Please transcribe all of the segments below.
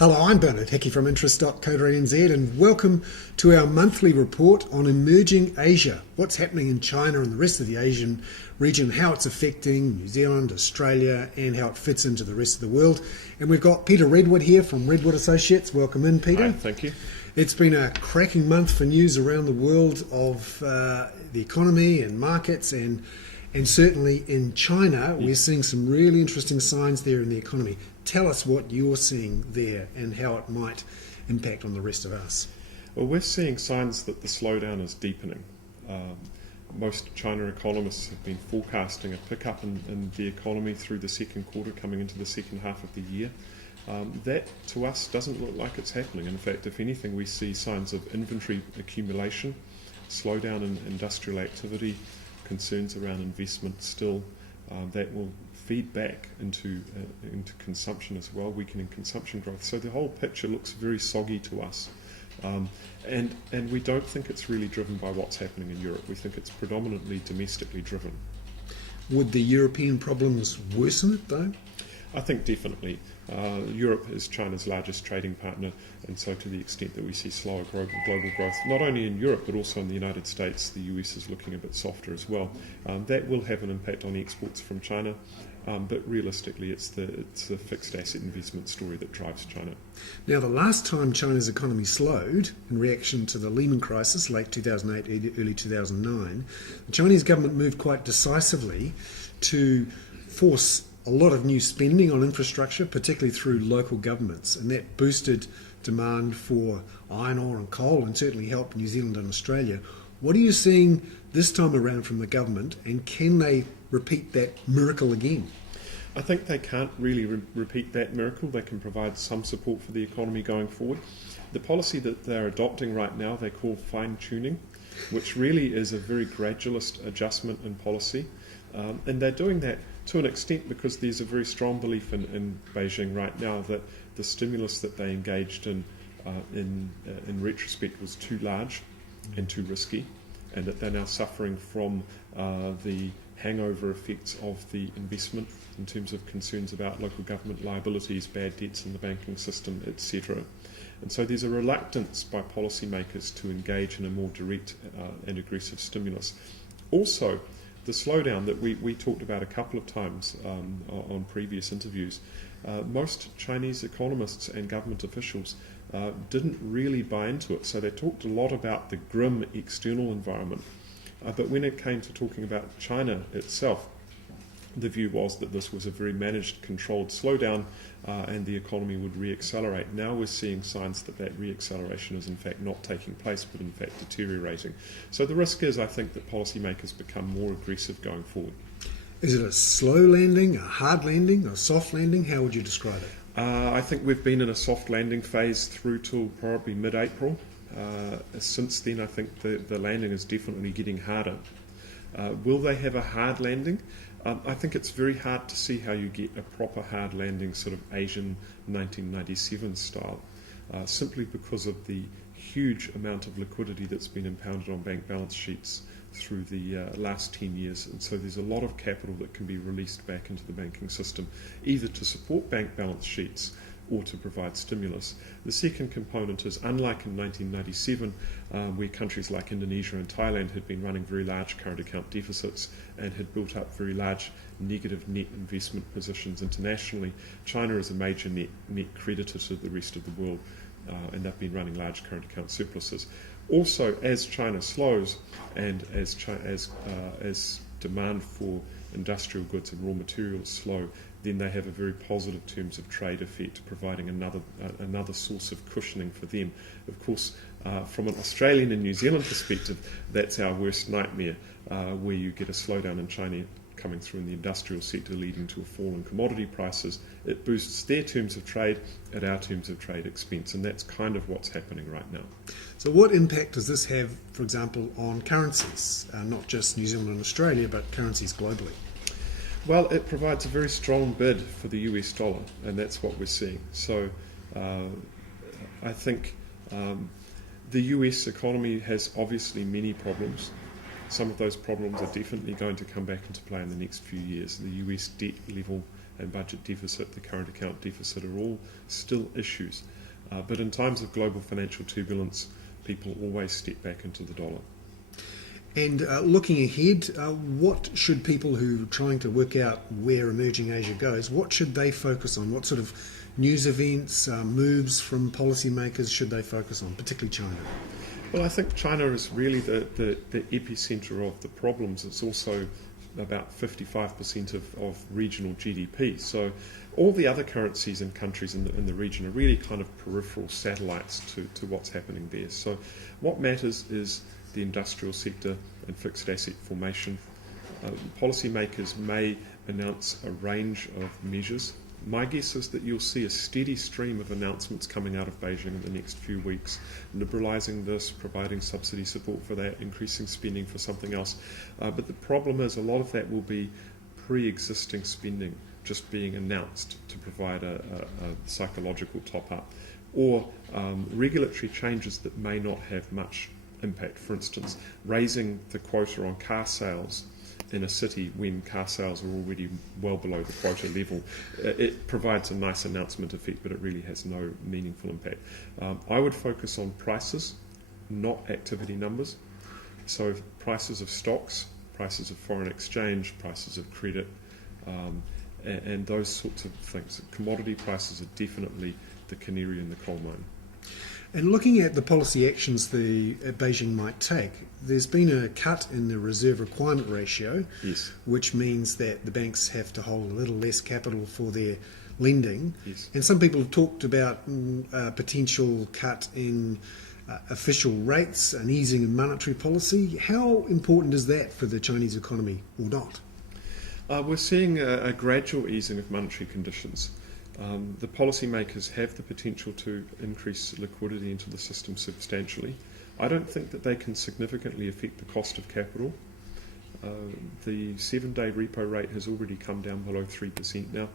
Hello, I'm Bernard Hickey from interest.co.nz and welcome to our monthly report on emerging Asia. What's happening in China and the rest of the Asian region, how it's affecting New Zealand, Australia and how it fits into the rest of the world. And we've got Peter Redward here from Redward Associates. Welcome in, Peter. Hi, thank you. It's been a cracking month for news around the world of the economy and markets and certainly in China, we're seeing some really interesting signs there in the economy. Tell us what you're seeing there and how it might impact on the rest of us. Well, we're seeing signs that the slowdown is deepening. Most China economists have been forecasting a pickup in the economy through the second quarter coming into the second half of the year. That, to us, doesn't look like it's happening. In fact, if anything, we see signs of inventory accumulation, slowdown in industrial activity, concerns around investment still. That will feed back into consumption as well, weakening consumption growth. So the whole picture looks very soggy to us. And we don't think it's really driven by what's happening in Europe. We think it's predominantly domestically driven. Would the European problems worsen it, though? I think definitely. Europe is China's largest trading partner, and so to the extent that we see slower global growth, not only in Europe but also in the United States, the US is looking a bit softer as well. That will have an impact on exports from China, but realistically it's the fixed asset investment story that drives China. Now, the last time China's economy slowed in reaction to the Lehman crisis, late 2008, early 2009, the Chinese government moved quite decisively to force a lot of new spending on infrastructure, particularly through local governments, and that boosted demand for iron ore and coal and certainly helped New Zealand and Australia. What are you seeing this time around from the government, and can they repeat that miracle again? I think they can't really repeat that miracle. They can provide some support for the economy going forward. The policy that they're adopting right now they call fine-tuning, which really is a very gradualist adjustment in policy, and they're doing that to an extent because there's a very strong belief in Beijing right now that the stimulus that they engaged in retrospect was too large and too risky, and that they're now suffering from the hangover effects of the investment in terms of concerns about local government liabilities, bad debts in the banking system, etc. And so there's a reluctance by policymakers to engage in a more direct and aggressive stimulus. Also, the slowdown that we talked about a couple of times on previous interviews, most Chinese economists and government officials didn't really buy into it. So they talked a lot about the grim external environment. But when it came to talking about China itself, the view was that this was a very managed, controlled slowdown and the economy would re-accelerate. Now we're seeing signs that re-acceleration is in fact not taking place, but in fact deteriorating. So the risk is, I think, that policymakers become more aggressive going forward. Is it a slow landing, a hard landing, a soft landing? How would you describe it? I think we've been in a soft landing phase through till probably mid-April. Since then, I think the landing is definitely getting harder. Will they have a hard landing? I think it's very hard to see how you get a proper hard landing, sort of Asian 1997 style, simply because of the huge amount of liquidity that's been impounded on bank balance sheets through the last 10 years. And so there's a lot of capital that can be released back into the banking system, either to support bank balance sheets or to provide stimulus. The second component is, unlike in 1997, where countries like Indonesia and Thailand had been running very large current account deficits and had built up very large negative net investment positions internationally, China is a major net creditor to the rest of the world, and they've been running large current account surpluses. Also, as China slows and as demand for industrial goods and raw materials slow, then they have a very positive terms of trade effect, providing another source of cushioning for them. Of course, from an Australian and New Zealand perspective, that's our worst nightmare, where you get a slowdown in China coming through in the industrial sector, leading to a fall in commodity prices. It boosts their terms of trade at our terms of trade expense, and that's kind of what's happening right now. So what impact does this have, for example, on currencies, not just New Zealand and Australia, but currencies globally? Well, it provides a very strong bid for the US dollar, and that's what we're seeing. So I think the US economy has obviously many problems. Some of those problems are definitely going to come back into play in the next few years. The US debt level and budget deficit, the current account deficit, are all still issues. But in times of global financial turbulence, people always step back into the dollar. And looking ahead, what should people who are trying to work out where emerging Asia goes, what should they focus on? What sort of news events, moves from policymakers should they focus on, particularly China? Well, I think China is really the epicenter of the problems. It's also about 55% of regional GDP. So all the other currencies and countries in the region are really kind of peripheral satellites to what's happening there. So what matters is the industrial sector and fixed asset formation. Policymakers may announce a range of measures. My guess is that you'll see a steady stream of announcements coming out of Beijing in the next few weeks, liberalising this, providing subsidy support for that, increasing spending for something else. But the problem is a lot of that will be pre-existing spending just being announced to provide a psychological top-up, or regulatory changes that may not have much impact. For instance, raising the quota on car sales in a city when car sales are already well below the quota level, it provides a nice announcement effect, but it really has no meaningful impact. I would focus on prices, not activity numbers. So prices of stocks, prices of foreign exchange, prices of credit, and those sorts of things. Commodity prices are definitely the canary in the coal mine. And looking at the policy actions Beijing might take, there's been a cut in the reserve requirement ratio, yes, which means that the banks have to hold a little less capital for their lending. Yes. And some people have talked about a potential cut in official rates, an easing of monetary policy. How important is that for the Chinese economy, or not? We're seeing a gradual easing of monetary conditions. The policymakers have the potential to increase liquidity into the system substantially. I don't think that they can significantly affect the cost of capital. The 7-day repo rate has already come down below 3% now,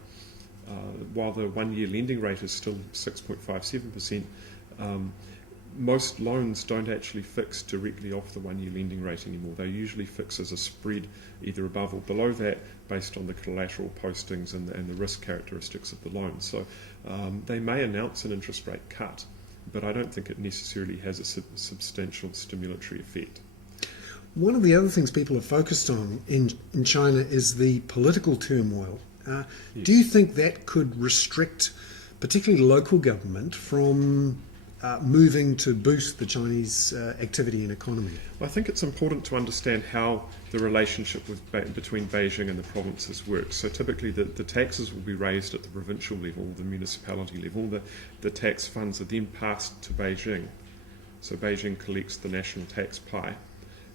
while the 1-year lending rate is still 6.57%. Most loans don't actually fix directly off the 1-year lending rate anymore. They usually fix as a spread either above or below that based on the collateral postings and the risk characteristics of the loan. So they may announce an interest rate cut, but I don't think it necessarily has a substantial stimulatory effect. One of the other things people are focused on in China is the political turmoil. Yes. Do you think that could restrict particularly local government from moving to boost the Chinese activity and economy? I think it's important to understand how the relationship between Beijing and the provinces works. So typically the taxes will be raised at the provincial level, the municipality level. The tax funds are then passed to Beijing. So Beijing collects the national tax pie,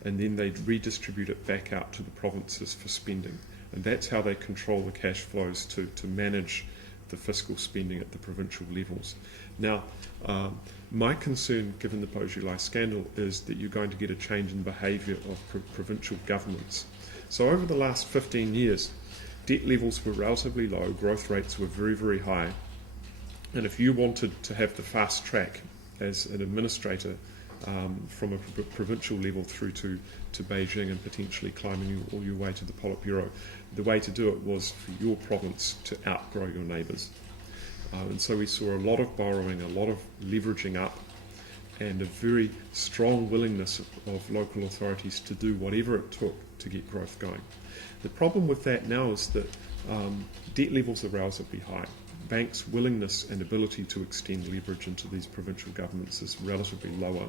and then they redistribute it back out to the provinces for spending. And that's how they control the cash flows to manage the fiscal spending at the provincial levels. Now, my concern, given the Beaujolais scandal, is that you're going to get a change in behaviour of provincial governments. So over the last 15 years, debt levels were relatively low, growth rates were very, very high, and if you wanted to have the fast track as an administrator from a provincial level through to Beijing and potentially climbing all your way to the Politburo, the way to do it was for your province to outgrow your neighbours. And so we saw a lot of borrowing, a lot of leveraging up, and a very strong willingness of local authorities to do whatever it took to get growth going. The problem with that now is that debt levels are relatively high. Banks' willingness and ability to extend leverage into these provincial governments is relatively lower.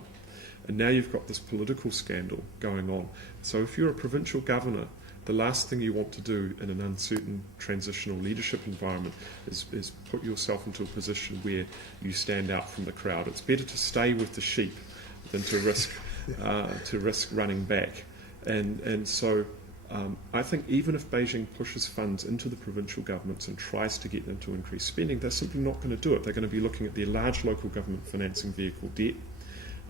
And now you've got this political scandal going on. So if you're a provincial governor, the last thing you want to do in an uncertain transitional leadership environment is put yourself into a position where you stand out from the crowd. It's better to stay with the sheep than to risk running back. And so I think even if Beijing pushes funds into the provincial governments and tries to get them to increase spending, they're simply not going to do it. They're going to be looking at their large local government financing vehicle debt,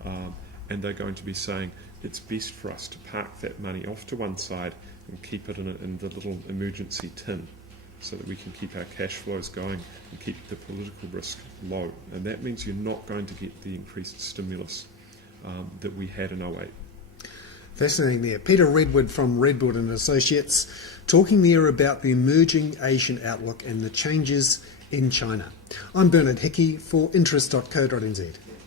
and they're going to be saying it's best for us to park that money off to one side and keep it in the little emergency tin so that we can keep our cash flows going and keep the political risk low. And that means you're not going to get the increased stimulus that we had in 2008. Fascinating there. Peter Redward from Redward and Associates talking there about the emerging Asian outlook and the changes in China. I'm Bernard Hickey for interest.co.nz.